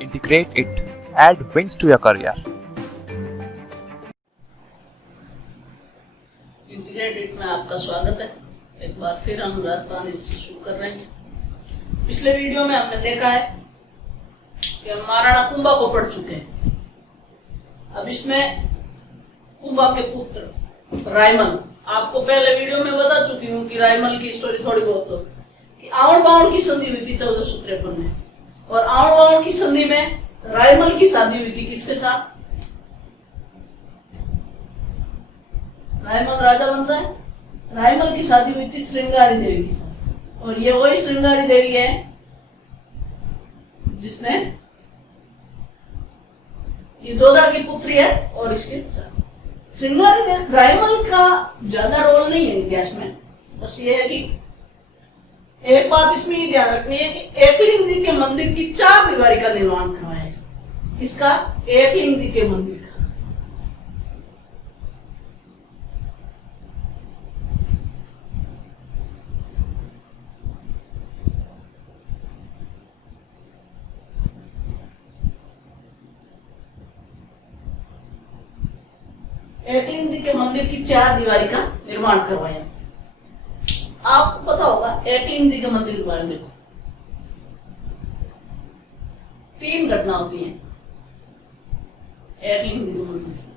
Integrate it. Add wins to your career. Integrated में आपका स्वागत है। एक बार फिर हम राजस्थान हिस्ट्री शुरू कर रहे हैं। पिछले वीडियो में हमने देखा है कि हम महाराणा कुंभा को पढ़ चुके हैं। अब इसमें कुंभा के पुत्र रायमल, आपको पहले वीडियो में बता चुकी हूँ कि रायमल की स्टोरी थोड़ी बहुत तो कि आवण बावण की संधि हुई थी 1453 में, और आवण बावण की संधि में रायमल की शादी हुई थी किसके साथ? रायमल राजा बनता है, रायमल की शादी हुई थी श्रृंगारी देवी के साथ, और ये वही श्रृंगारी देवी है जिसने ये जोधा की पुत्री है। और इसके साथ श्रृंगारी देवी, रायमल का ज्यादा रोल नहीं है इतिहास में, बस ये है कि एक बात इसमें ये ध्यान रखनी है कि एकलिंग जी के मंदिर की 4 दीवारी का निर्माण करवाया है। इसका एकलिंग जी के मंदिर का एकलिंग जी के मंदिर की 4 दीवारी का निर्माण करवाया। आपको पता होगा एकलिंग जी के मंदिर के बारे में देखो, 3 घटना होती हैं एकलिंग जी के मंदिर की।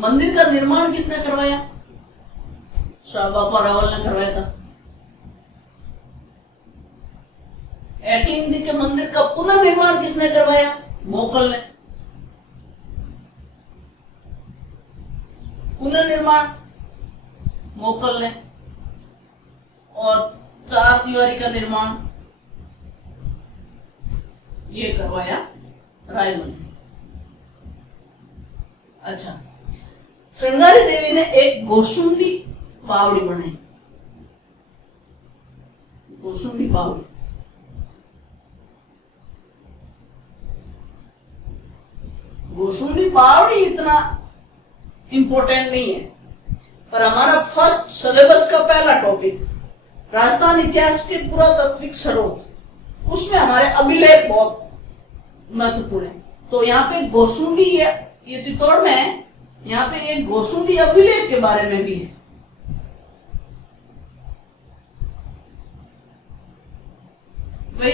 मंदिर का निर्माण किसने करवाया? शाह बापा रावल ने करवाया था। एकलिंग जी के मंदिर का पुनर्निर्माण किसने करवाया? मोगल ने। पुनर्निर्माण मोगल ने, और 4 दीवारी का निर्माण ये करवाया रायमल ने। अच्छा, श्रृंगारी देवी ने एक गोशुंडी बावड़ी बनाई। गोशुंडी बावड़ी, गोशुंडी बावड़ी इतना इंपॉर्टेंट नहीं है, पर हमारा फर्स्ट सिलेबस का पहला टॉपिक राजस्थान इतिहास के पुरातात्विक स्रोत, उसमें हमारे अभिलेख बहुत महत्वपूर्ण है। तो यहाँ पे गोशुंडी, ये चित्तौड़ में है, यहाँ पे एक गोशुंडी अभिलेख के बारे में भी है। भाई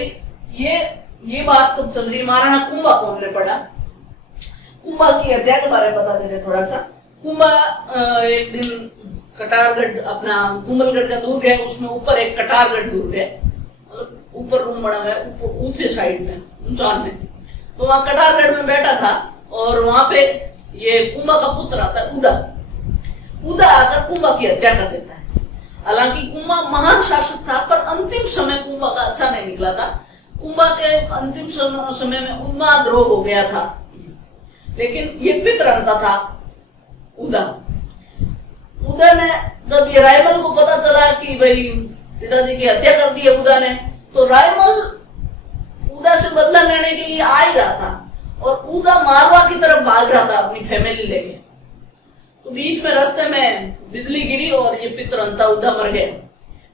ये बात कब चल रही? महाराणा कुंभा को हमने पढ़ा, कुंभा की हत्या के बारे में बता देते थोड़ा सा। कुंभा एक दिन कटारगढ़, अपना कुंभलगढ़ का दुर्ग है, उसमें ऊपर एक कटारगढ़ दुर्ग है, ऊपर रूम बना हुआ है ऊंचे साइड में, ऊंचान में। तो वहां कटारगढ़ में बैठा था, और वहां पे ये कुंभा का पुत्र आता है उदा आकर कुंभा की हत्या कर देता है। हालांकि कुंभा महान शासक था, पर अंतिम समय कुंभा का अच्छा नहीं निकला था। कुंभा के अंतिम समय में उन्माद रोग हो गया था, लेकिन ये पितरंता था उदा ने। जब ये रायमल को पता चला कि भाई पिताजी की हत्या कर दी है उदा ने, तो रायमल उदा से बदला लेने के लिए आ ही रहा था, और उदा मारवा की तरफ भाग रहा था अपनी फैमिली लेके। तो बीच में रास्ते में बिजली गिरी और ये पितरंता उदा मर गया।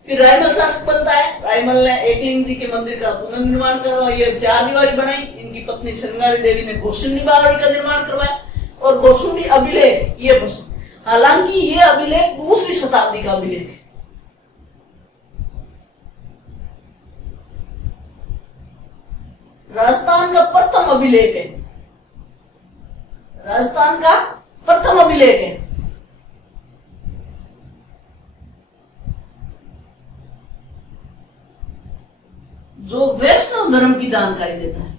फिर रायमल शासक बनता है। रायमल ने एकलिंग जी के मंदिर का पुनर्निर्माण करवाया, ये 4 दीवारी बनाई। इनकी पत्नी श्रृंगारी देवी ने गोशुंडी बावड़ी का निर्माण करवाया, और गोशुंडी अभिलेख ये पसंद। हालांकि ये अभिलेख 2वीं शताब्दी का अभिलेख है। राजस्थान का प्रथम अभिलेख है, राजस्थान का प्रथम अभिलेख है। जो वैष्णव धर्म की जानकारी देता है,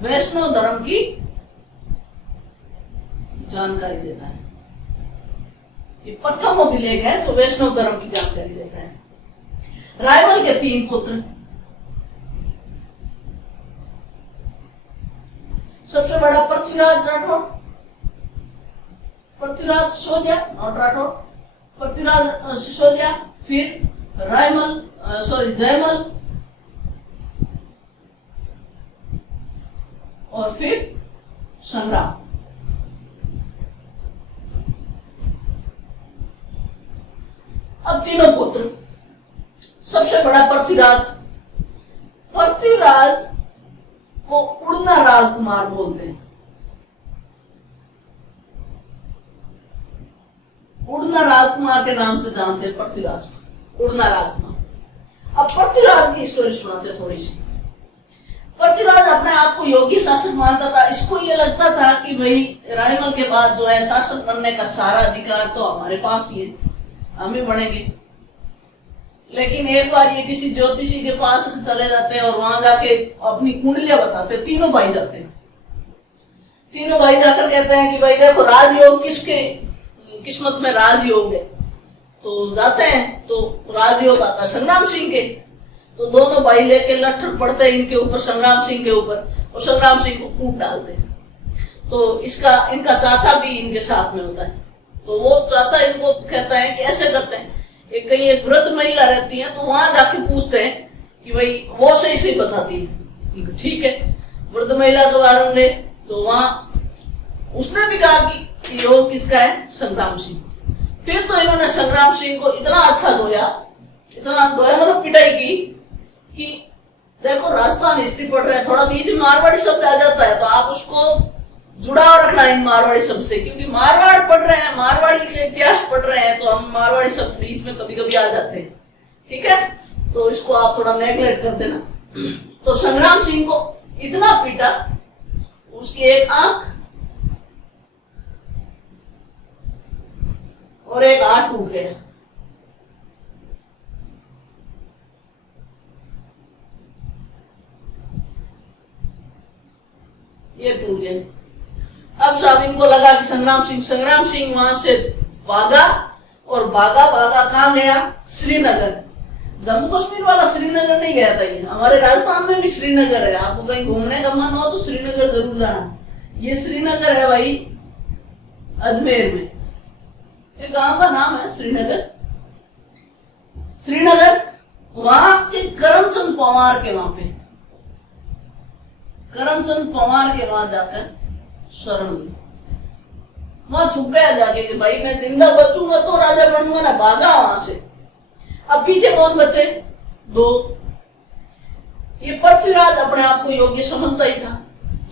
वैष्णव धर्म की जानकारी देता है। ये प्रथम अभिलेख है जो वैष्णव धर्म की जानकारी देता है। रायमल के 3 पुत्र, सबसे बड़ा पृथ्वीराज राठौर, पृथ्वीराज सिसोदिया नॉट राठौर, पृथ्वीराज सिसोदिया, फिर जयमल, और फिर संग्राम। अब तीनों पुत्र सबसे बड़ा पृथ्वीराज। पृथ्वीराज को उड़ना राजकुमार बोलते हैं। उड़ना राजकुमार के नाम से जानते हैं पृथ्वीराज को, उड़ना राजकुमार। अब पृथ्वीराज की स्टोरी सुनाते थोड़ी सी। पृथ्वीराज अपने आप को योगी शासक मानता था। इसको ये लगता था कि भाई रायमल के बाद जो है शासक बनने का सारा अधिकार तो हमारे पास ही है, हम ही बनेंगे। लेकिन एक बार ये किसी ज्योतिषी के पास चले जाते हैं और वहां जाके अपनी कुंडलियां बताते, तीनों भाई जाते हैं। तीनों भाई जाकर कहते हैं कि भाई देखो राजयोग किसके किस्मत में राजयोग है। तो जाते हैं तो राजयोग आता है संग्राम सिंह के। तो दोनों भाई लेके लट्ठर पड़ते हैं इनके ऊपर, संग्राम सिंह के ऊपर, और संग्राम सिंह को कूट डालते हैं। तो इनका चाचा भी इनके साथ में होता है। तो वो चाचा इनको कहता है कि ऐसे करते हैं, कहीं एक वृद्ध महिला रहती है तो वहां जाके पूछते हैं कि भाई वो सही सही बताती है। ठीक है, वृद्ध महिला के बारे में तो वहां उसने भी कहा कि योग किसका है, संग्राम सिंह। फिर तो इन्होंने संग्राम सिंह को इतना अच्छा धोया मतलब पिटाई की कि देखो राजस्थान हिस्ट्री पढ़ रहे हैं, थोड़ा बीच में मारवाड़ी शब्द आ जाता है तो आप उसको जुड़ाव रखना इन मारवाड़ी शब्द से, क्योंकि मारवाड़ पढ़ रहे हैं, मारवाड़ी के इतिहास पढ़ रहे हैं तो हम मारवाड़ी शब्द बीच में कभी कभी आ जाते हैं। ठीक है, तो इसको आप थोड़ा नेगलेक्ट कर देना। तो संग्राम सिंह को इतना पीटा, उसकी एक आंख और एक हाथ टूट गया। ये टूट गया। अब साहब इनको लगा कि संग्राम सिंह वहां से भागा, और भागा कहां गया, श्रीनगर। जम्मू कश्मीर वाला श्रीनगर नहीं गया था। ये हमारे राजस्थान में भी श्रीनगर है, आपको कहीं घूमने का मन हो तो श्रीनगर जरूर जाना। ये श्रीनगर है भाई अजमेर में, ये गांव का नाम है श्रीनगर। वहां के करमचंद पवार के वहां जाकर शरण ली। वहां छुप गया जाके कि भाई मैं जिंदा बचूंगा तो राजा बनूंगा ना, भागा वहां से। अब पीछे कौन बचे, दो। ये पृथ्वीराज अपने आप को योग्य समझता ही था,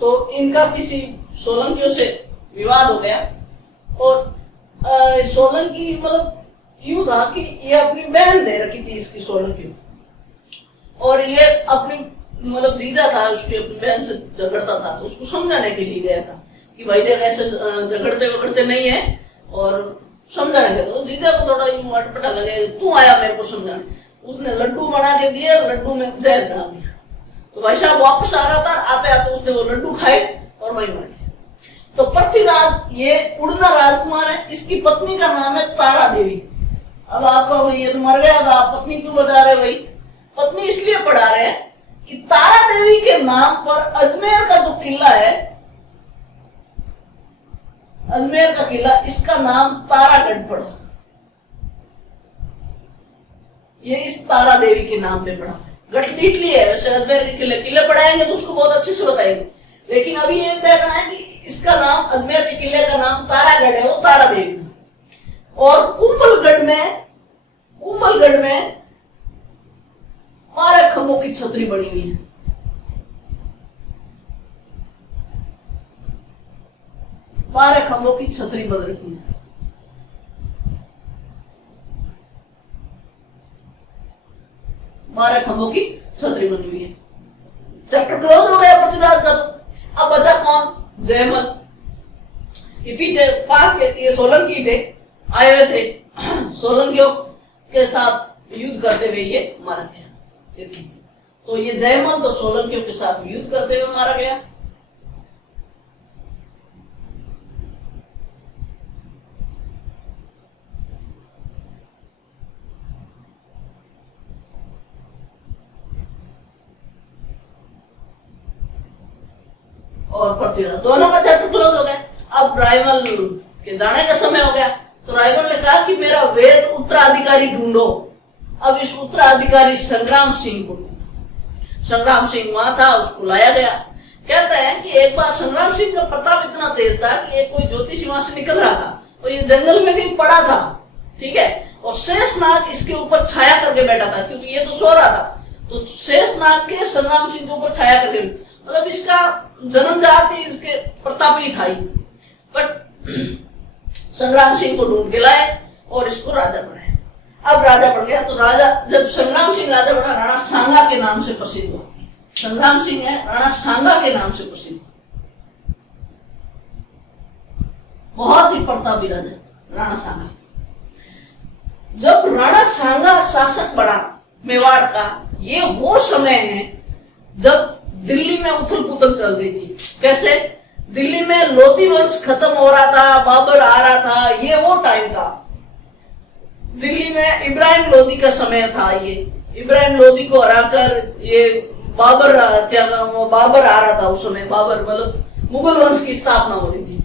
तो इनका किसी सोलंकियों से विवाद हो गया। और सोलंकी मतलब यूं था कि ये अपनी बहन दे रखी थी इसकी सोलंकी, और ये अपनी मतलब जीजा था, उसकी अपनी बहन से झगड़ता था, तो उसको समझाने के लिए गया था कि भाई देख ऐसे झगड़ते नहीं है, और समझाने के। तो जीजा को थोड़ा यूं अटपटा लगे, तू आया मेरे को समझाने। उसने लड्डू बना के दिए, लड्डू में जहर डाल दिया। तो भाई साहब वापस आ रहा था, आते उसने वो लड्डू खाए और वही मर गया। तो पृथ्वीराज ये उड़ना राजकुमार है, इसकी पत्नी का नाम है तारा देवी। अब आपका ये तो मर गया था, आप पत्नी क्यों बता रहे भाई? पत्नी इसलिए पढ़ा रहे हैं कि तारा देवी के नाम पर अजमेर का जो किला है, अजमेर का किला, इसका नाम तारागढ़ पड़ा। ये इस तारा देवी के नाम पे पड़ा। गठलीटली है वैसे अजमेर के किले पढ़ाएंगे तो उसको बहुत अच्छे से बताएंगे, लेकिन अभी ये देखना है कि इसका नाम, अजमेर के किले का नाम तारागढ़ है, वो तारा देवी का। और कुंभलगढ़ में 12 खंभों की छतरी बनी हुई है। 12 खंभों की छतरी बन रखी है। बारह खंभों की छतरी बनी हुई है। चैप्टर क्लोज हो गया पृथ्वीराज का। तो अब बचा कौन? जयमल। ये पीछे पास के ये सोलंकी थे, आए हुए थे, सोलंकियों के साथ युद्ध करते हुए ये मारा गया। तो ये जयमल तो सोलंकियों के साथ युद्ध करते हुए मारा गया। और पृथ्वीराज, दोनों का चैप्टर क्लोज हो गया। अब रायमल के जाने का समय हो गया। तो रायमल ने कहा कि मेरा वेद उत्तराधिकारी ढूंढो। अब इस उत्तराधिकारी संग्राम सिंह को, संग्राम सिंह वहां था, उसको लाया गया। कहते हैं कि एक बार संग्राम सिंह का प्रताप इतना तेज था कि एक कोई ज्योतिषी वहां से निकल रहा था और ये जंगल में कहीं पड़ा था, ठीक है, और शेषनाग इसके ऊपर छाया करके बैठा था, क्योंकि ये तो सो रहा था, तो शेषनाग के संग्राम सिंह के ऊपर छाया करके, मतलब इसका जन्म जात ही इसके प्रतापी था ही। बट संग्राम सिंह को ढूंढ के लाए और इसको राजा बनाया। अब राजा बन गया, तो राजा जब संग्राम सिंह राजा बना, राणा सांगा के नाम से प्रसिद्ध हुआ। संग्राम सिंह है राणा सांगा के नाम से प्रसिद्ध, बहुत ही प्रतापी राजा राणा सांगा। जब राणा सांगा शासक बना मेवाड़ का, ये वो समय है जब दिल्ली में उथल पुथल चल रही थी। कैसे? दिल्ली में लोधी वंश खत्म हो रहा था, बाबर आ रहा था, ये वो टाइम था। दिल्ली में इब्राहिम लोधी का समय था। ये इब्राहिम लोधी को हराकर ये बाबर आ रहा था उस समय। बाबर मतलब मुगल वंश की स्थापना हो रही थी।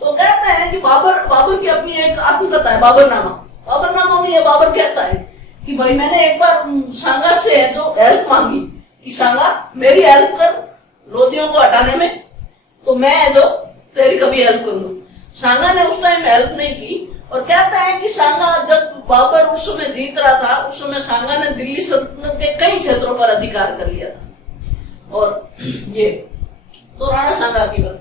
तो कहते हैं कि बाबर की अपनी एक आत्मकथा है, बाबरनामा में ये बाबर कहता है कि भाई मैंने एक बार सांगा से जो हेल्प मांगी कि सांगा मेरी हेल्प कर लोधियों को हटाने में, तो मैं जो तेरी कभी हेल्प करूंगा। सांगा ने उस टाइम हेल्प नहीं की। और कहता है कि सांगा जब बाबर उस समय जीत रहा था, उस समय सांगा ने दिल्ली सल्तनत के कई क्षेत्रों पर अधिकार कर लिया था। और ये तो राणा सांगा की बात।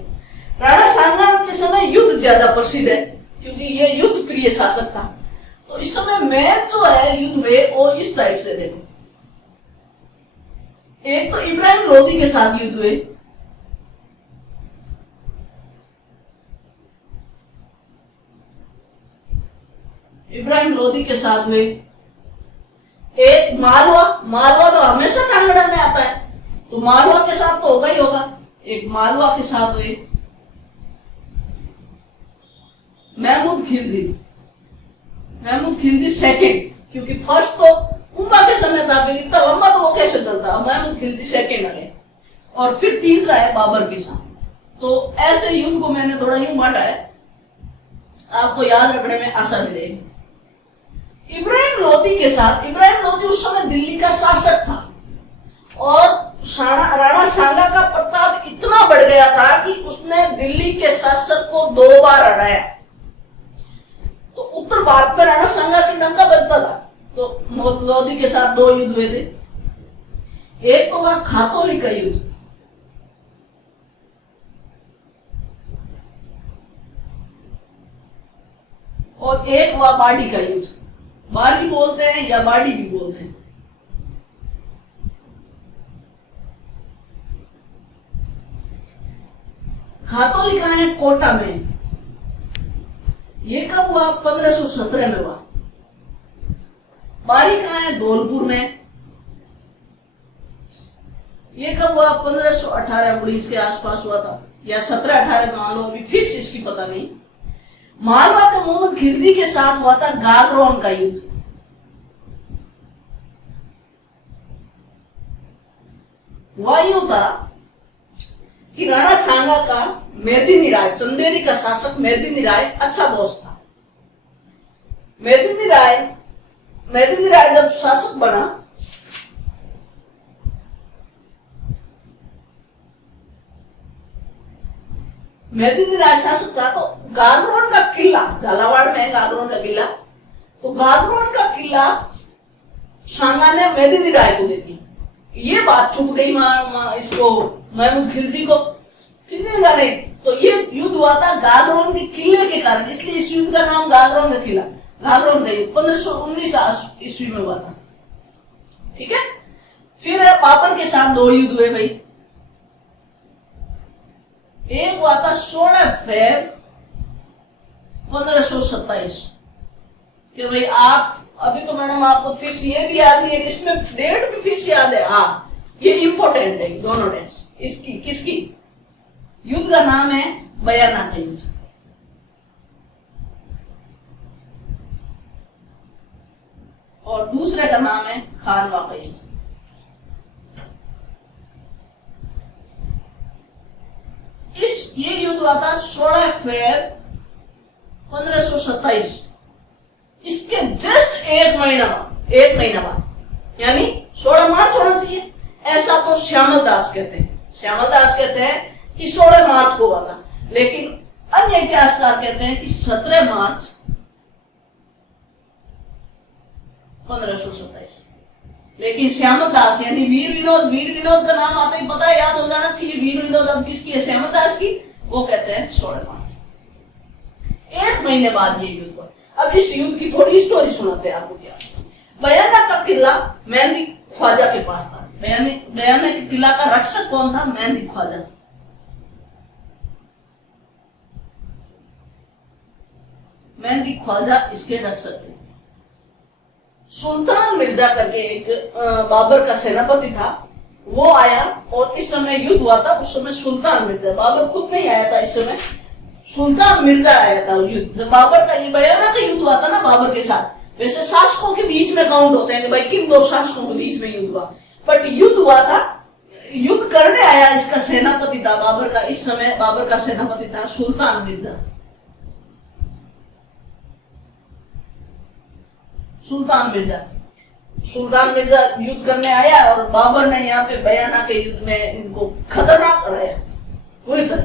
राणा सांगा के समय युद्ध ज्यादा प्रसिद्ध है, क्योंकि ये युद्ध प्रिय शासक था। तो इस समय में जो है युद्ध हुए वो इस टाइप से देखो। एक तो इब्राहिम लोधी के साथ युद्ध हुए, इब्राहिम लोधी के साथ हुए। एक मालवा तो हमेशा टांग अड़ाने आता है, तो मालवा के साथ तो होगा ही होगा। एक मालवा के साथ हुए महमूद खिलजी सेकंड, क्योंकि फर्स्ट तो कुंभा के समय था, फिर इतना लंबा तो वो कैसे चलता। महमूद खिलजी सेकंड आ गए। और फिर तीसरा है बाबर के साथ। तो ऐसे युद्ध को मैंने थोड़ा यूं बांटा है, आपको याद रखने में आसानी रहेगी। इब्राहिम लोधी के साथ, इब्राहिम लोधी उस समय दिल्ली का शासक था और राणा सांगा का प्रताप इतना बढ़ गया था कि उसने दिल्ली के शासक को 2 बार हराया। तो उत्तर भारत में राणा सांगा की डंका बजता था। तो लोधी के साथ 2 युद्ध हुए थे। एक तो हुआ खातौली का युद्ध, और एक हुआ बाड़ी का युद्ध। बाड़ी बोलते हैं या बाड़ी भी बोलते हैं। खातौली कहां है? कोटा में। ये कब हुआ? 1517 में हुआ। बाड़ी कहां है? धौलपुर में। ये कब हुआ? 1518-19 के आसपास हुआ था, या 17-18 मान लो, अभी फिक्स इसकी पता नहीं। मालवा का मोहम्मद खिलजी के साथ हुआ था गागरोन का युद्ध। हुआ यूं था कि राणा सांगा का मेदिनी राय, चंदेरी का शासक मेदिनी राय अच्छा दोस्त था। मेदिनी राय जब शासक बना, मेदिनी राय शासक था, तो गागरोन का किला, झालावाड़ में है गागरोन का किला, तो गागरोन का किला सांगा ने मेदिनी राय को दे दी। ये बात छुप गई इसको महमूद खिलजी को। खिलजी ने नहीं, तो ये युद्ध हुआ था गागरोन के किले के कारण, इसलिए इस युद्ध का नाम गागरोन का किला, गागरोन का युद्ध 1519 ईस्वी में हुआ था। ठीक है। फिर बाबर के साथ 2 युद्ध हुए भाई। एक हुआ था 16 फेब 1527 कि भाई आप अभी तो मैडम आपको फिक्स ये भी याद नहीं है, इसमें डेट भी फिक्स याद है। हाँ, ये इंपॉर्टेंट है दोनों डेट्स। इसकी किसकी? युद्ध का नाम है बयाना का युद्ध। और दूसरे का नाम है खानवा का युद्ध। ये युद्ध हुआ था 16 फेब 1527। इसके जस्ट एक महीना बाद, यानी 16 मार्च होना चाहिए, ऐसा तो श्यामल दास कहते हैं कि 16 मार्च को हुआ था, लेकिन अन्य इतिहासकार कहते हैं कि 17 मार्च 1527। लेकिन श्यामल दास यानी वीर विनोद का नाम आते ही पता है, याद हो जाना चाहिए वीर विनोद अब किसकी है, श्यामल दास की। वो कहते हैं 16 मार्च। 1 महीने बाद ये युद्ध हुआ। अब इस युद्ध की थोड़ी स्टोरी सुनाते हैं आपको। क्या बयाना का किला मेहंदी ख्वाजा के पास था। बयाना के किला का रक्षक कौन था? मेहंदी ख्वाजा। मेहंदी ख्वाजा इसके रक्षक थे। सुल्तान मिर्जा करके एक बाबर का सेनापति था, वो आया और इस समय युद्ध हुआ था। उस समय सुल्तान मिर्जा, बाबर खुद नहीं आया था, इस समय सुल्तान मिर्जा आया था। युद्ध जब बाबर का ये बयाना का युद्ध हुआ था ना बाबर के साथ, वैसे शासकों के बीच में काउंट होते हैं कि भाई किन 2 शासकों के बीच में युद्ध हुआ, बट युद्ध हुआ था। युद्ध करने आया इसका सेनापति था बाबर का, इस समय बाबर का सेनापति था सुल्तान मिर्जा। सुल्तान मिर्जा युद्ध करने आया और बाबर ने यहाँ पे बयाना के युद्ध में इनको खतरनाक कराया पूरी तरह।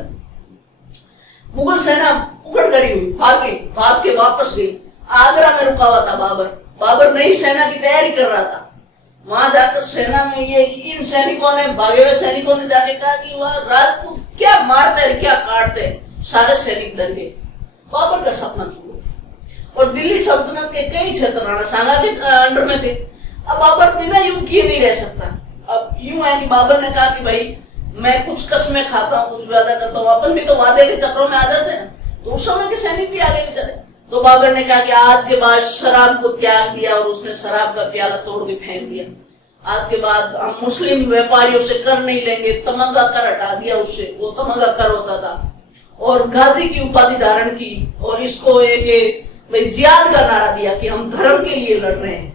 मुगल सेना उकड़ करी हुई भाग के वापस गई। आगरा में रुका हुआ था बाबर नई सेना की तैयारी कर रहा था। वहां जाकर सेना में ये इन सैनिकों ने, भागे हुए सैनिकों ने जाके कहा कि वहां राजपूत क्या मारते क्या काटते। सारे सैनिक डर गए। बाबर का सपना छूटा और दिल्ली सल्तनत के कई क्षेत्र राणा सांगा के अंडर में थे। अब बाबर बिना युद्ध किए नहीं रह सकता। अब यूं है कि बाबर ने कहा कि भाई मैं कुछ कस्में खाता हूँ, कुछ वादा करता हूँ। अपन भी तो वादे के चक्रों में आ जाते हैं, तो उस समय के सैनिक भी आगे चले। तो बाबर ने कहा कि आज के बाद शराब को त्याग दिया और उसने शराब का प्याला तोड़ के फेंक दिया। आज के बाद हम मुस्लिम व्यापारियों से कर नहीं लेंगे, तमगा कर हटा दिया उससे, वो तमगा कर होता था। और गाजी की उपाधि धारण की और इसको एक जिहाद का नारा दिया कि हम धर्म के लिए लड़ रहे हैं।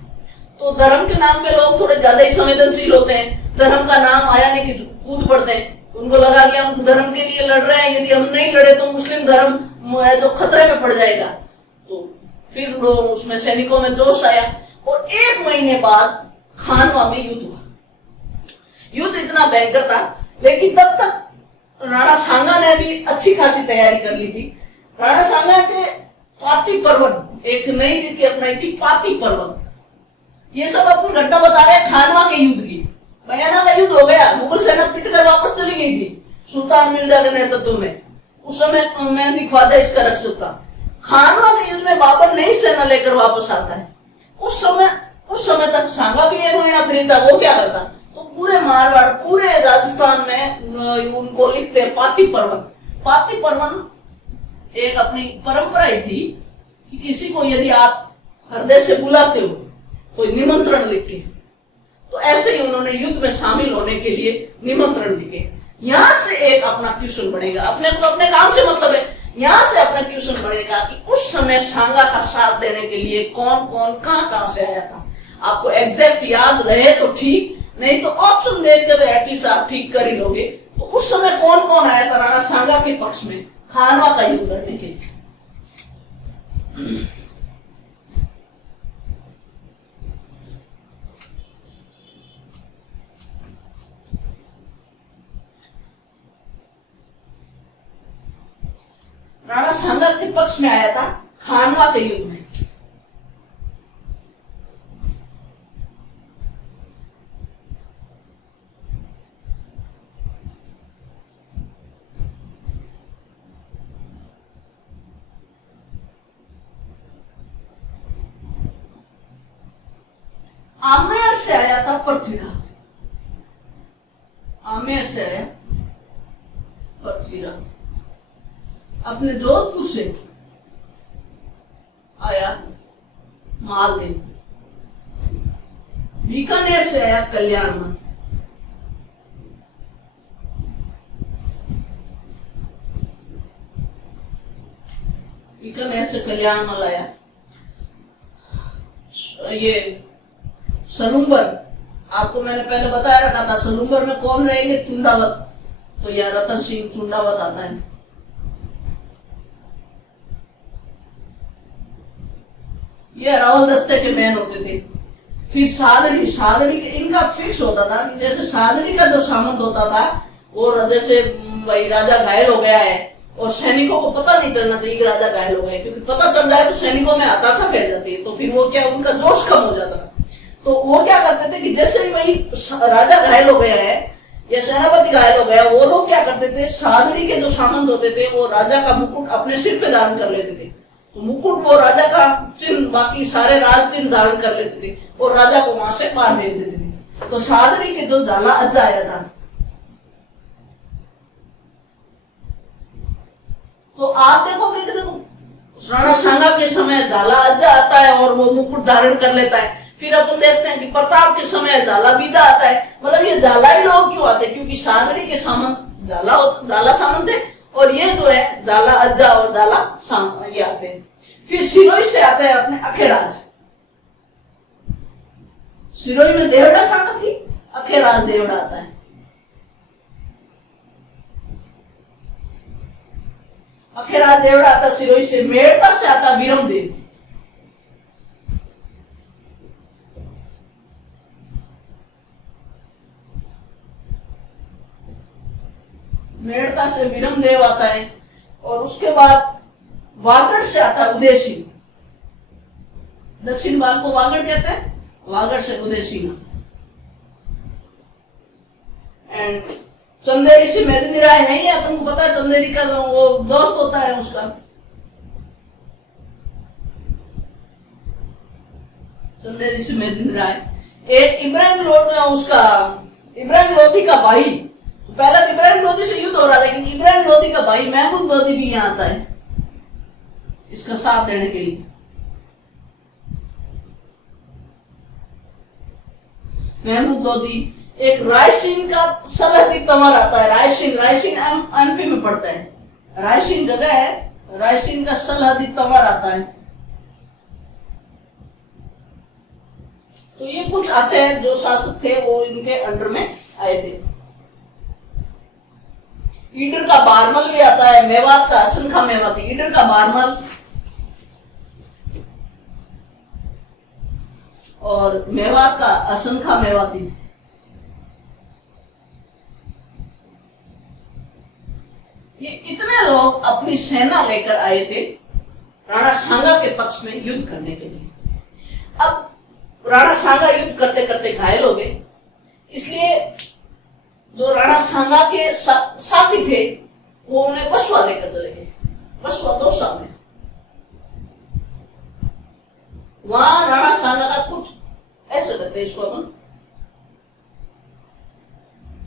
तो धर्म के नाम पे लोग थोड़े ज्यादा ही संवेदनशील होते हैं। धर्म का नाम आया नहीं कि कूद पड़ते हैं। उनको लगा कि हम धर्म के लिए लड़ रहे हैं, यदि हम नहीं लड़े तो मुस्लिम धर्म जो खतरे में पड़ जाएगा। तो फिर लोग उसमें सैनिकों में जोश आया और 1 महीने बाद खानवा में युद्ध हुआ। युद्ध इतना भयंकर था, लेकिन तब तक राणा सांगा ने भी अच्छी खासी तैयारी कर ली थी। राणा सांगा के पाती पर्वन एक नई रीति अपनाई थी, पाती पर्वन। ये सब अपनी घटना बता रहे हैं खानवा के युद्ध की। बयाना का युद्ध हो गया, मुगल सेना पिटकर वापस चली गई थी सुल्तान मिर्जा के नेतृत्व में। उस समय मेहंदी ख्वाजा इसका रक्षक था। खानवा के युद्ध में बाबर नई सेना लेकर वापस आता है। उस समय तक सांगा भी 1 महीना फ्री था। वो क्या करता, तो पूरे मारवाड़, पूरे राजस्थान में उनको लिखते हैं पाती पर्वन। पाती पर्वन एक अपनी परंपरा ही थी कि किसी को यदि आप हृदय से बुलाते हो, कोई निमंत्रण लिख के, तो ऐसे ही उन्होंने युद्ध में शामिल होने के लिए निमंत्रण लिखे। यहां से एक अपना क्वेश्चन बनेगा, अपने को अपने काम से मतलब है, यहां से अपना क्वेश्चन बनेगा कि उस समय सांगा का साथ देने के लिए कौन कौन कहां से आया था। आपको एग्जैक्ट याद रहे तो ठीक, नहीं तो ऑप्शन देख के तो एटलीस्ट आप ठीक कर ही लोगे। तो उस समय कौन कौन आया था राणा सांगा के पक्ष में खानवा का युद्ध करने के लिए। राणा सांगा के पक्ष में आया था खानवा के युद्ध में। आमेर से आया था पृथ्वीराज। आमेर से आया पृथ्वीराज। अपने जोधपुर से आया मालदेव। बीकानेर से आया कल्याणमल। बीकानेर से कल्याणमल आया। ये सलूम्बर, आपको मैंने पहले बताया रखा था, सलूम्बर में कौन रहेंगे? चुंडावत। तो यह रतन सिंह चुंडावत आता है। ये अरावल दस्ते के मैन होते थे। फिर सादड़ी इनका फिक्स होता था कि जैसे सादड़ी का जो सामंत होता था, और जैसे भाई राजा घायल हो गया है और सैनिकों को पता नहीं चलना चाहिए कि राजा घायल हो गए, क्योंकि पता चल जाए तो सैनिकों में हताशा फैल जाती है, तो फिर वो क्या, उनका जोश कम हो जाता था। तो वो क्या करते थे कि जैसे ही वही राजा घायल हो गया है या सेनापति घायल हो गया, वो लोग क्या करते थे, सादड़ी के जो सामंत होते थे वो राजा का मुकुट अपने सिर पे धारण कर लेते थे। तो मुकुट वो राजा का चिन्ह, बाकी सारे राज चिन्ह धारण कर लेते थे और राजा को वहां से बाहर भेज देते थे। तो सादड़ी के जो झाला अज्जा आया था, तो आप देखोगे कि देखो राणा सांगा के समय झाला अज्जा आता है और वो मुकुट धारण कर लेता है। फिर अपन देखते हैं कि प्रताप के समय झाला बीदा आता है। मतलब ये झाला ही लोग क्यों आते हैं? क्योंकि सादड़ी के सामंत झाला सामंत है और ये जो है झाला अज्जा और झाला ये आते हैं। फिर सिरोही से आते हैं अपने अखेराज। सिरोही में देवड़ा सांगा थी, अखेराज देवड़ा आता है। अखेराज देवड़ा आता सिरोही से। मेड़ता से आता बीरमदेव। मेड़ता से बीरमदेव आता है और उसके बाद वागड़ से आता उदय सिंह। दक्षिण भाग को वागड़ कहते हैं, वागड़ से उदय सिंह। एंड चंदेरी से मेदिनी राय है ही, अपन को पता है चंदेरी का वो दोस्त होता है उसका। चंदेरी से मेदिनी राय। एक इब्राहिम लोधी का भाई, पहले तो इब्राहिम लोधी से युद्ध हो रहा, लेकिन इब्राहिम लोधी का भाई महमूद लोधी भी यहाँ आता है इसका साथ देने के लिए। महमूद लोधी। एक रायसीन का सलहदी तंवर आता है। रायसीन एमपी में पड़ता है। रायसीन जगह है, रायसीन का सलहदी तंवर आता है। तो ये कुछ आते हैं जो शासक थे वो इनके अंडर में आए थे। ईडर का बारमल भी आता है। मेवात का असंखा मेवाती। ईडर का बारमल और मेवात का असंखा मेवाती। ये इतने लोग अपनी सेना लेकर आए थे राणा सांगा के पक्ष में युद्ध करने के लिए। अब राणा सांगा युद्ध करते करते घायल हो गए, इसलिए जो राणा सांगा के साथी थे वो उन्हें बसवा लेकर चले गए। बसवा दौसा में। वहां राणा सांगा का कुछ ऐसे कहते हैं इसको अपन,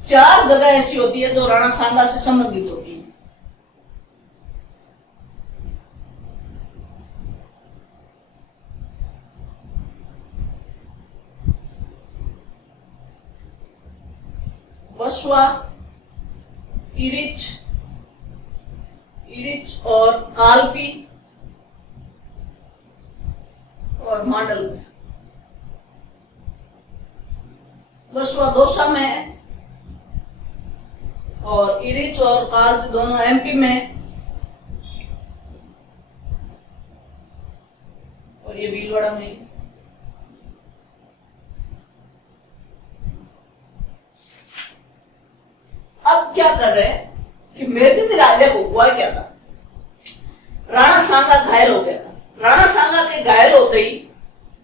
4 जगह ऐसी होती है जो राणा सांगा से संबंधित होती है। बसवा, इरिच और कालपी और मांडल में। बसवा दौसा में है और इरिच और काल से दोनों एमपी में, और ये भीलवाड़ा में। अब क्या कर रहे हैं कि मेदिनी राजा को हुआ क्या था, राणा सांगा घायल हो गया था। राणा सांगा के घायल होते ही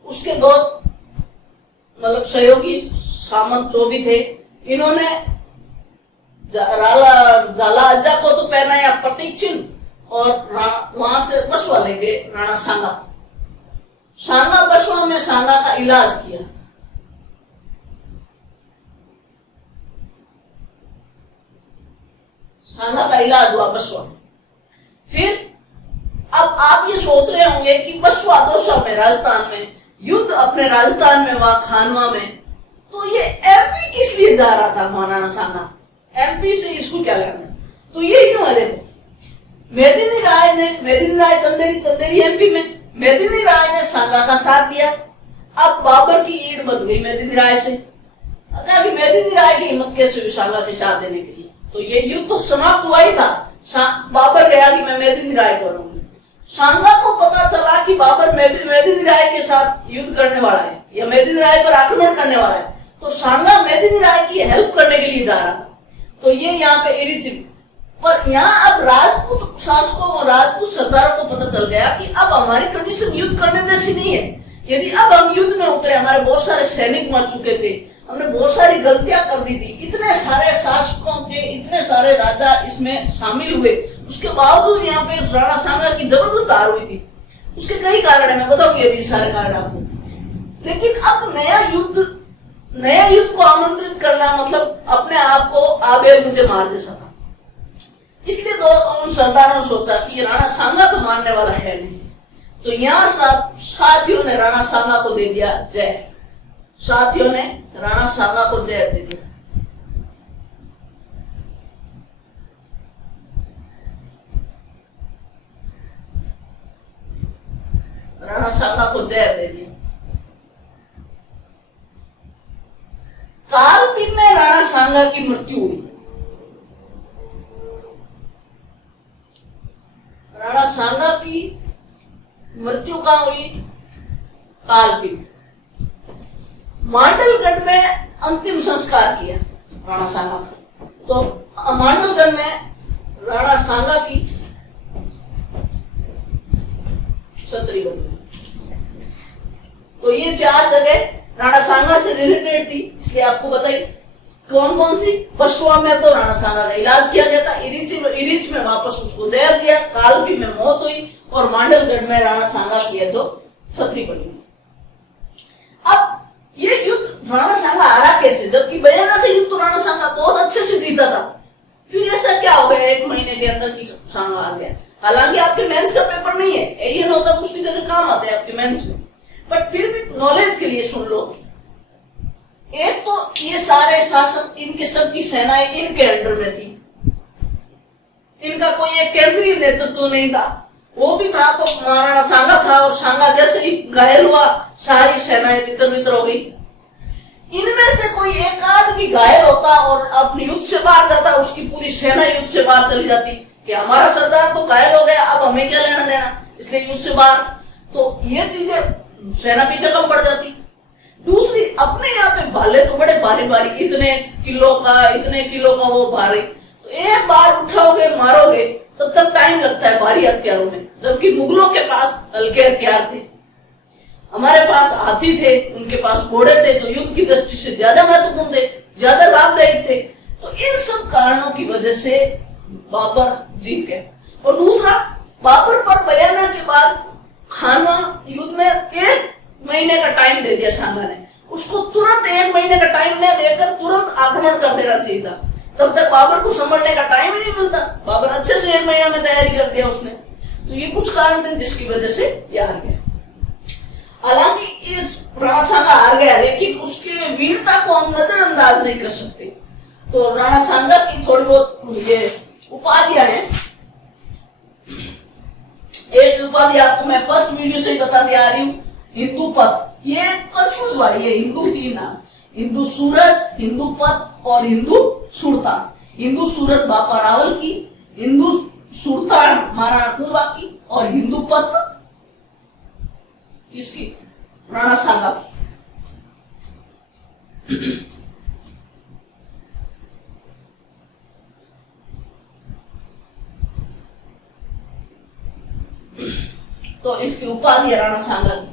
उसके दोस्त मतलब सहयोगी सामंत जो भी थे, इन्होंने झाला अज्जा को तो पहनाया प्रतीक चिन्ह और वहां से बसवा लेंगे राणा सांगा। सांगा बसवा में सांगा का इलाज किया। सांगा का इलाज हुआ बसवा। फिर अब आप ये सोच रहे होंगे कि बसवा दौसा में, राजस्थान में युद्ध, अपने राजस्थान में वहां खानवा में, तो ये एमपी किस लिए जा रहा था महाराणा सांगा? एमपी से इसको क्या लेना? तो ये यूं है, देखो मेदिनी राय चंदेरी एमपी में, मेदिनी राय ने सांगा का साथ दिया। अब बाबर की ईड़ बन गई मेदिनी राय से। कि मेदिनी राय की हिम्मत कैसे हुई सांगा के साथ देने के लिए? तो ये युद्ध तो समाप्त हुआ ही था। बाबर गया कि मैं मेदिनी राय को हराऊंगा। सांगा को पता चला कि बाबर मेदिनी राय के साथ युद्ध करने वाला है या मेदिनी राय पर आक्रमण करने वाला है, तो सांगा मेदिनी राय की हेल्प करने के लिए जा रहा था। तो ये यहाँ पे इरिचित, पर यहाँ अब राजपूत शासकों और राजपूत सरदारों को पता चल गया कि अब हमारी कंडीशन युद्ध करने जैसी नहीं है, यदि अब हम युद्ध में उतरे, हमारे बहुत सारे सैनिक मर चुके थे, हमने बहुत सारी गलतियां कर दी थी, इतने सारे शासकों के इतने सारे राजा इसमें शामिल हुए, उसके बावजूद यहाँ पे राणा सांगा की जबरदस्त हार हुई थी। उसके कई कारण है, मैं बताऊंगी अभी सारे कारण आपको। लेकिन अब नया युद्ध को आमंत्रित करना मतलब अपने आप को आबे मुझे मार जैसा था। इसलिए उन सरदारों ने सोचा कि राणा सांगा तो मारने वाला है नहीं, तो यहाँ साथियों ने राणा सांगा को दे दिया जय। साथियों ने राणा सांगा को जय दे दिया। राणा सांगा को जय दे दिया। कालपीन में राणा सांगा की मृत्यु हुई। राणा सांगा की मृत्यु कहां हुई? कालपीन। मांडलगढ़ में अंतिम संस्कार किया राणा सांगा का। तो मांडलगढ़ में राणा सांगा की छतरी बनी। तो ये 4 जगह राणा सांगा से रिलेटेड थी, इसलिए आपको बताइए कौन कौन सी। पशुआ में तो राणा सांगा का इलाज किया गया था, इरिच में वापस उसको जहर दिया, कालपी में मौत हुई, और मांडलगढ़ में राणा सांगा की जो छतरी बनी। अब ये युद्ध राणा सांगा हारा कैसे, जबकि भयानक युद्ध तो राणा सांगा बहुत अच्छे से जीता था। फिर ऐसा क्या हो गया 1 महीने के अंदर की सांगा हार गया? हालांकि आपके मेंस का पेपर नहीं है, एलियन होता दूसरी जगह काम आता है आपके मेंस में, बट फिर भी नॉलेज के लिए सुन लो। एक तो ये सारे शासक, इनके सबकी सेनाएं इनके अंडर में थी, इनका कोई एक केंद्रीय नेतृत्व नहीं था। वो भी था तो महाराणा सांगा था, और सांगा जैसे ही घायल हुआ सारी सेनाएं तितर बितर हो गई। इनमें से कोई एक आदमी घायल होता और अपने युद्ध से बाहर जाता, उसकी पूरी सेना युद्ध से बाहर चली जाती कि हमारा सरदार तो घायल हो गया, अब हमें क्या लेना देना, इसलिए युद्ध से बाहर। तो ये चीजें सेना पीछे कम पड़ जाती। दूसरी, अपने यहाँ पे भाले तो बड़े भारी भारी, इतने किलो का वो भारी, तो एक बार उठाओगे मारोगे तब तक टाइम लगता है भारी हथियारों में, जबकि मुगलों के पास हल्के हथियार थे, हमारे पास हाथी थे, उनके पास घोड़े थे, जो युद्ध की दृष्टि से ज्यादा महत्वपूर्ण थे, ज्यादा लाभदायक थे। तो इन सब कारणों की वजह से बाबर जीत गए। और दूसरा, बाबर पर बयाना के बाद खानवा युद्ध में 1 महीने का टाइम दे दिया सांगा ने, उसको तुरंत 1 महीने का टाइम न देकर तुरंत आक्रमण कर देना चाहिए था, तब तक बाबर को संभलने का टाइम ही नहीं मिलता। बाबर अच्छे से 1 महीना में तैयारी कर दिया उसने। तो ये कुछ कारण थे जिसकी वजह से ये हार गया। हालांकि इस राणा सांगा हार गया, लेकिन उसके वीरता को हम नजरअंदाज नहीं कर सकते। तो राणा सांगा की थोड़ी बहुत ये उपाधियां हैं। एक उपाधि आपको मैं फर्स्ट वीडियो से ही बताती आ रही हूँ, हिंदू पथ। ये कंफ्यूज वाली है, हिंदू 3 नाम, हिंदू सूरज, हिंदू पथ और हिंदू सुल्तान। हिंदू सूरज बापा रावल की, हिंदू सुल्तान महाराणा कुंभा की, और हिंदू पथ किसकी? राणा सांगा की। तो इसकी उपाधि है राणा सांगा की।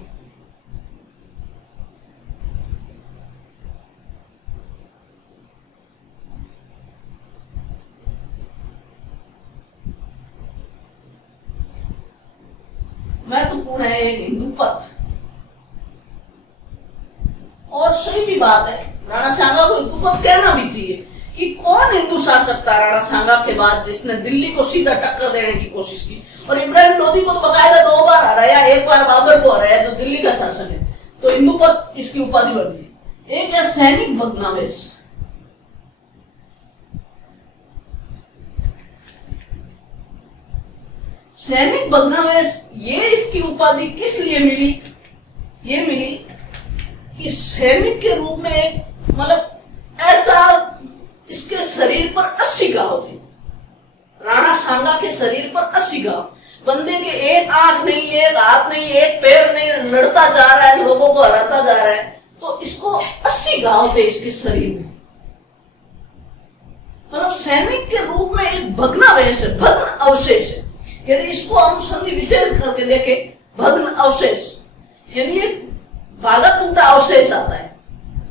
महत्वपूर्ण है एक हिंदू पथ। और सही भी बात है, राणा सांगा को हिंदू पथ कहना भी चाहिए कि कौन हिंदू शासक था राणा सांगा के बाद जिसने दिल्ली को सीधा टक्कर देने की कोशिश की। और इब्राहिम लोदी को तो बकायदा 2 बार हराया, 1 बार बाबर को हराया जो दिल्ली का शासक है। तो हिंदू पथ इसकी उपाधि बन गई। एक है सैनिक भग्नावशेष। सैनिक भग्नावशेष, ये इसकी उपाधि किस लिए मिली? ये मिली कि सैनिक के रूप में मतलब ऐसा इसके शरीर पर 80 घाव थे। राणा सांगा के शरीर पर 80 घाव, बंदे के एक आंख नहीं, एक हाथ नहीं, एक पैर नहीं, लड़ता जा रहा है, लोगों को हराता जा रहा है। तो इसको 80 घाव थे इसके शरीर में। मतलब सैनिक के रूप में एक भग्नावशेष है, भग्न अवशेष है। यदि इसको हम संधि विशेष करके देखें, भग्न अवशेष यानी भागा टूटा अवशेष आता है,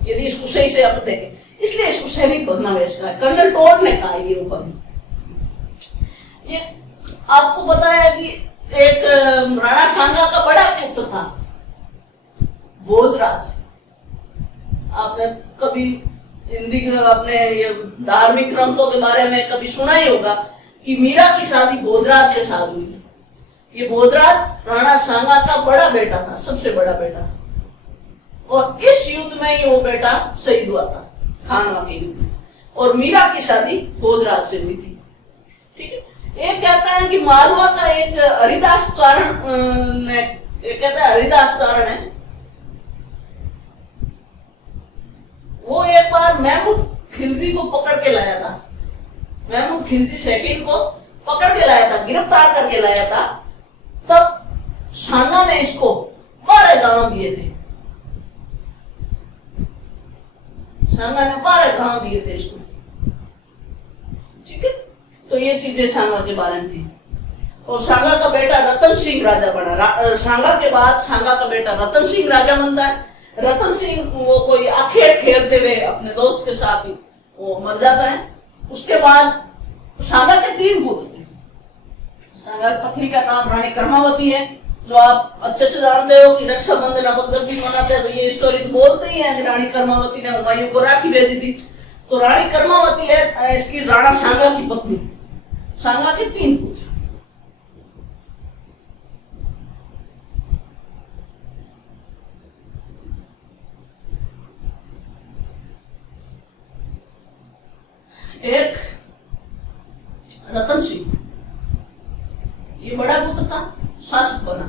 यदि इसको सही से अपन देखें। इसलिए इसको सैनिक भग्नावशेष कहा। कर्नल टोड ने कहा ये ऊपर में। ये आपको पता है कि एक राणा सांगा का बड़ा पुत्र था भोजराज। आपने कभी हिंदी अपने ये धार्मिक ग्रंथों के बारे में कभी सुना ही होगा कि मीरा की शादी भोजराज के साथ हुई थी। ये भोजराज राणा सांगा का बड़ा बेटा था, सबसे बड़ा बेटा, और इस युद्ध में ही वो बेटा शहीद हुआ था, खानवा के युद्ध में। और मीरा की शादी भोजराज से हुई थी। ठीक है। एक कहता है कि मालवा का एक हरिदास चारण कहता है हरिदास चारण है, वो एक बार महमूद खिलजी को पकड़ के लाया था। महमूद खिलजी सेकंड को पकड़ के लाया था, गिरफ्तार करके लाया था। तब शांगा ने इसको 12 गांव दिए थे। शांगा ने 12 गांव दिए थे इसको। ठीक है। तो ये चीजें शांगा के बारे में थी। और शांगा का बेटा रतन सिंह राजा बना। शांगा के बाद शांगा का बेटा रतन सिंह राजा बनता है। रतन सिंह वो कोई आखेट खेलते हुए अपने दोस्त के साथ ही वो मर जाता है। उसके बाद शांगा के 3 पुत्र थे। शांगा की पत्नी का नाम रानी कर्मावती है, जो आप अच्छे से जानते हो कि रक्षाबंधन अपन जब भी मनाते हैं तो ये स्टोरी तो बोलते ही है कि रानी कर्मावती ने हुमायूं को राखी भेजी थी। तो रानी कर्मावती है इसकी राणा सांगा की पत्नी। सांगा के 3 पुत्र। एक रतन सिंह, ये बड़ा पुत्र था, शासक बना,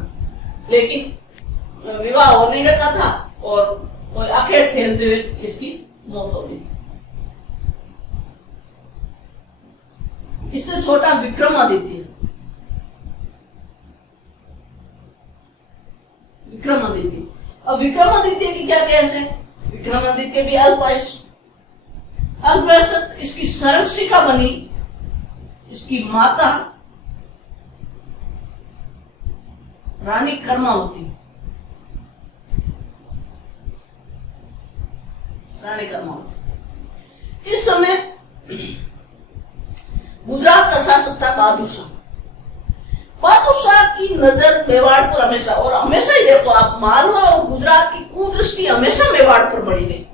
लेकिन विवाह हो नहीं रखा था और कोई आखेट खेलते हुए इसकी मौत हो गई। इससे छोटा विक्रमादित्य। विक्रमादित्य, अब विक्रमादित्य की क्या केस है? विक्रमादित्य भी अल्पायुष, इसकी संरक्षिका बनी इसकी माता रानी कर्मावती। रानी कर्मावती इस समय गुजरात का शासक था बहादुर शाह। बहादुर शाह की नजर मेवाड़ पर हमेशा, और हमेशा ही देखो आप, मालवा और गुजरात की कुदृष्टि हमेशा मेवाड़ पर पड़ी रही।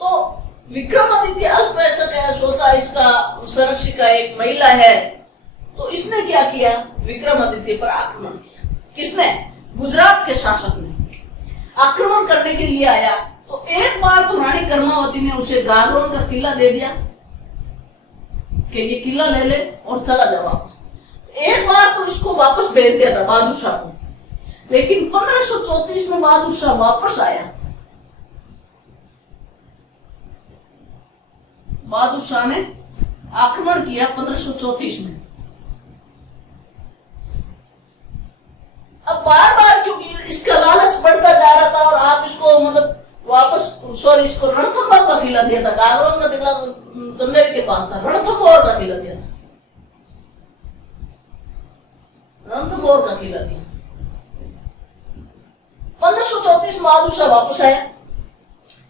तो विक्रमादित्य अल्पवयस्क है, सोचा इसका संरक्षिका एक महिला है, तो इसने क्या किया? विक्रमादित्य पर आक्रमण किया। किसने? गुजरात के शासक ने आक्रमण करने के लिए आया। तो एक बार तो रानी कर्मावती ने उसे गागरोन का किला दे दिया कि ये किला ले ले और चला जा वापस। एक बार तो इसको वापस भेज दिया था बहादुर शाह को, लेकिन 1534 में बहादुर शाह वापस आया। बहादुर शाह ने आक्रमण किया 1534 में। अब बार बार क्योंकि इसका लालच बढ़ता जा रहा था और आप इसको मतलब वापस, सॉरी, इसको रणथंभौर का किला दिया था। गागरोन का किला चंदेरी के पास था, रणथंभौर का किला दिया था। रणथंभौर का किला दिया। 1534 में बहादुर शाह वापस आया।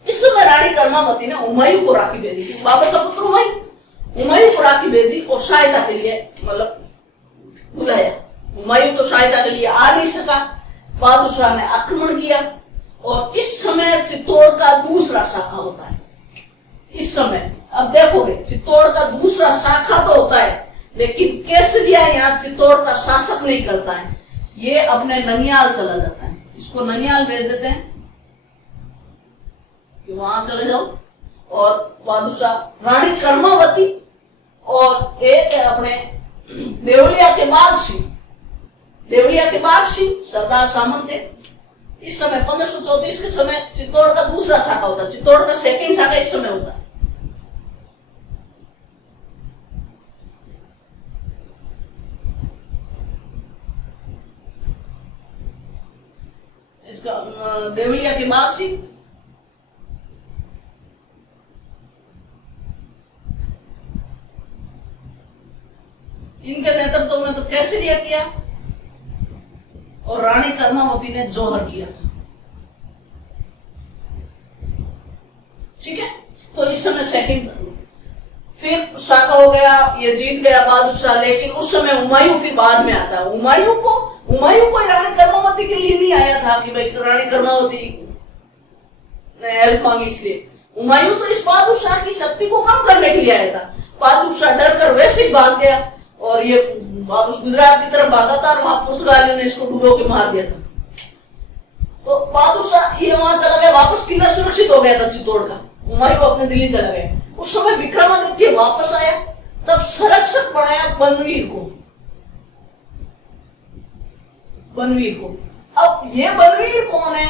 इस समय रानी कर्मावती ने हुमायूं को राखी भेजी थी, बाबर का पुत्र हुमायूं को राखी भेजी और सहायता के लिए मतलब बुलाया। हुमायूं तो सहायता के लिए आ नहीं सका। बहादुर शाह ने आक्रमण किया और इस समय चित्तौड़ का दूसरा शाखा होता है। इस समय अब देखोगे चित्तौड़ का दूसरा शाखा तो होता है, लेकिन केसरिया यहाँ चित्तौड़ का शासक नहीं करता है, ये अपने ननियाल चला जाता है। इसको ननियाल भेज देते हैं कि वहां चले जाओ। और बहादुर शाह, रानी कर्मावती और एक अपने देवलिया के बाग सिंह, देवलिया के बाग सिंह सरदार सामंत थे। इस समय 1534 के समय चित्तौड़ का दूसरा शाखा होता है। चित्तौड़ का सेकंड शाखा इस समय होता है। इसका देवलिया के बाग सिंह, इनके नेतृत्व में तो केसरिया किया और रानी कर्मावती ने जौहर किया था। ठीक है, तो इस समय सेकंड। फिर शाका हो गया, ये जीत गया बहादुर शाह, लेकिन उस समय हुमायूं फिर बाद में आता है। हुमायूं को रानी कर्मावती के लिए नहीं आया था कि भाई रानी कर्मावती ने हेल्प मांगी इसलिए। हुमायूं तो इस बहादुर शाह की शक्ति को कम करने के लिए आया था। बहादुर शाह डर कर वैसे ही भाग गया और ये वापस गुजरात की तरफ भागा था और वहां पुर्तगालियों ने इसको डुबो के मार दिया था। तो बहादुर शाह ये वहां चला गया, वापस किला सुरक्षित हो गया था चित्तौड़ का। हुमायूं अपने दिल्ली चला गया। उस समय विक्रमादित्य वापस आया, तब संरक्षक बनाया बनवीर को। अब ये बनवीर कौन है?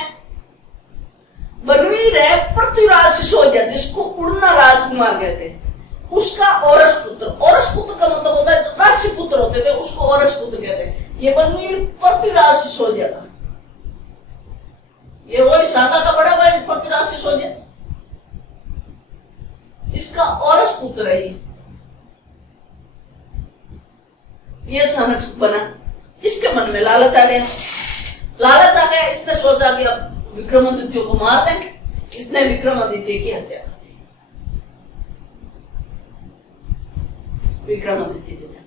बनवीर है पृथ्वीराज सिसोदिया, जिसको उड़ना राजकुमार कहते हैं, उसका औरस पुत्र। औरस पुत्र का मतलब होता है जो दासी पुत्र होते थे, उसको औरस पुत्र कहते हैं। ये बनवीर पृथ्वीराज सिसोदिया था। ये वही शाका का बड़ा भाई पृथ्वीराज सिसोदिया, इसका औरस पुत्र है। ये संरक्षक बना। इसके मन में लालच आ गया। इसने सोचा कि अब विक्रमादित्य को मार देंगे। इसने विक्रमादित्य की हत्या कर दी। विक्रमादित्य ने।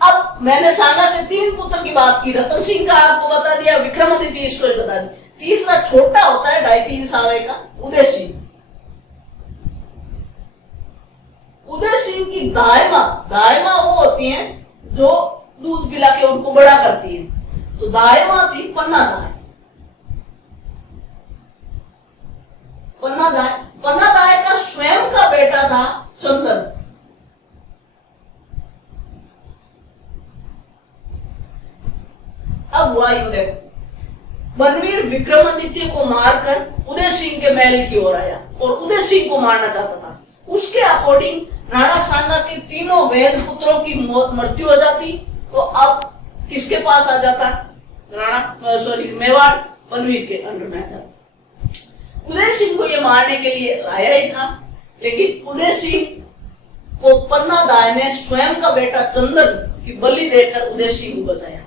अब मैंने शाका के 3 पुत्र की बात की, रतन सिंह का आपको बता दिया, विक्रमादित्य स्टोरी बता दी। तीसरा छोटा होता है 2.5-3 साल का, उदय सिंह। उदय सिंह की दायमा वो होती हैं जो दूध पिला के उनको बड़ा करती है। तो दायमा थी पन्ना दाय का स्वयं का बेटा था चंदन। अब हुआ यूं देखो, बनवीर विक्रमादित्य को मारकर उदय सिंह के महल की ओर आया और उदय सिंह को मारना चाहता था। उसके अकॉर्डिंग राणा सांगा के तीनों वैध पुत्रों की मृत्यु हो जाती, तो अब किसके पास आ जाता? मेवाड़ बनवीर के अंडर में आ जाता। उदय सिंह को ये मारने के लिए आया ही था, लेकिन उदय सिंह को पन्ना दाय ने स्वयं का बेटा चंदन की बलि देकर उदय सिंह को बचाया।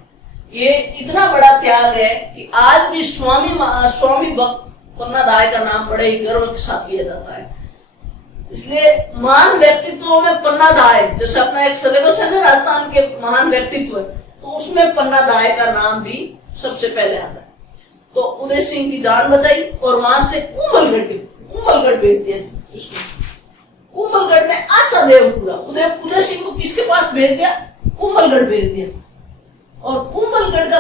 ये इतना बड़ा त्याग है कि आज भी स्वामी भक्त पन्ना दाय का नाम बड़े ही गर्व के साथ लिया जाता है। इसलिए महान व्यक्तित्वों में पन्ना दाय, जैसे अपना एक सिलेबस है ना राजस्थान के महान व्यक्तित्व, तो उसमें पन्ना दाय का नाम भी सबसे पहले आता है। तो उदय सिंह की जान बचाई और वहां से कुंभलगढ़ भेज दिया उसको। कुंभलगढ़ में आशादेवपुरा, उदय सिंह को किसके पास भेज दिया? कुंभलगढ़ भेज दिया। और कुंभलगढ़ का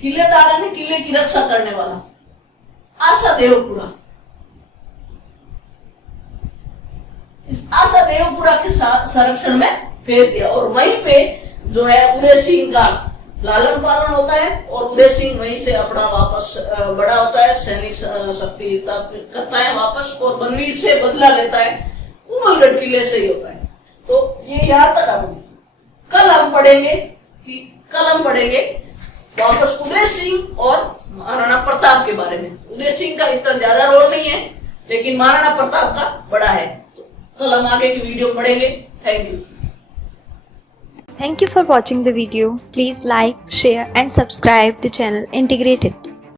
किलेदार यानी किले की रक्षा करने वाला आशादेवपुरा। इस आशादेवपुरा के संरक्षण में भेज दिया और वहीं पे जो है उदय सिंह का लालन पालन होता है और उदय सिंह वहीं से अपना वापस बड़ा होता है, सैनिक शक्ति स्थापित करता है वापस और बनवीर से बदला लेता है। कुंभलगढ़ किले से ही होता है। तो ये यहाँ तक अब कल हम पढ़ेंगे वापस उदय सिंह और महाराणा प्रताप के बारे में। उदय सिंह का इतना ज्यादा रोल नहीं है, लेकिन महाराणा प्रताप का बड़ा है। तो कल हम आगे की वीडियो पढ़ेंगे। Thank you. Thank you for watching the video. Please like, share and subscribe the channel Integrated.